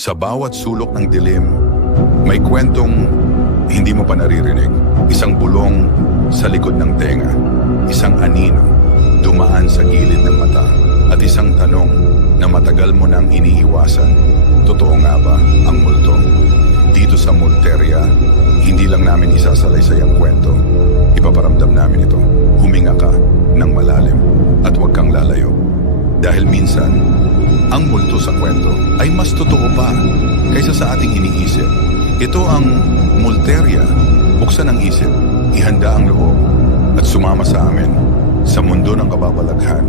Sa bawat sulok ng dilim, may kwentong hindi mo pa naririnig. Isang bulong sa likod ng tenga, isang anino dumaan sa gilid ng mata, at isang tanong na matagal mo nang iniiwasan. Totoo nga ba ang multo? Dito sa Multeria, hindi lang namin isasalaysay ang kwento. Ipaparamdam namin ito. Huminga ka ng malalim at huwag kang lalayo. Dahil minsan, ang multo sa kwento ay mas totoo pa kaysa sa ating iniisip. Ito ang Multeria. Buksan ang isip, ihanda ang loob, at sumama sa amin sa mundo ng kababalaghan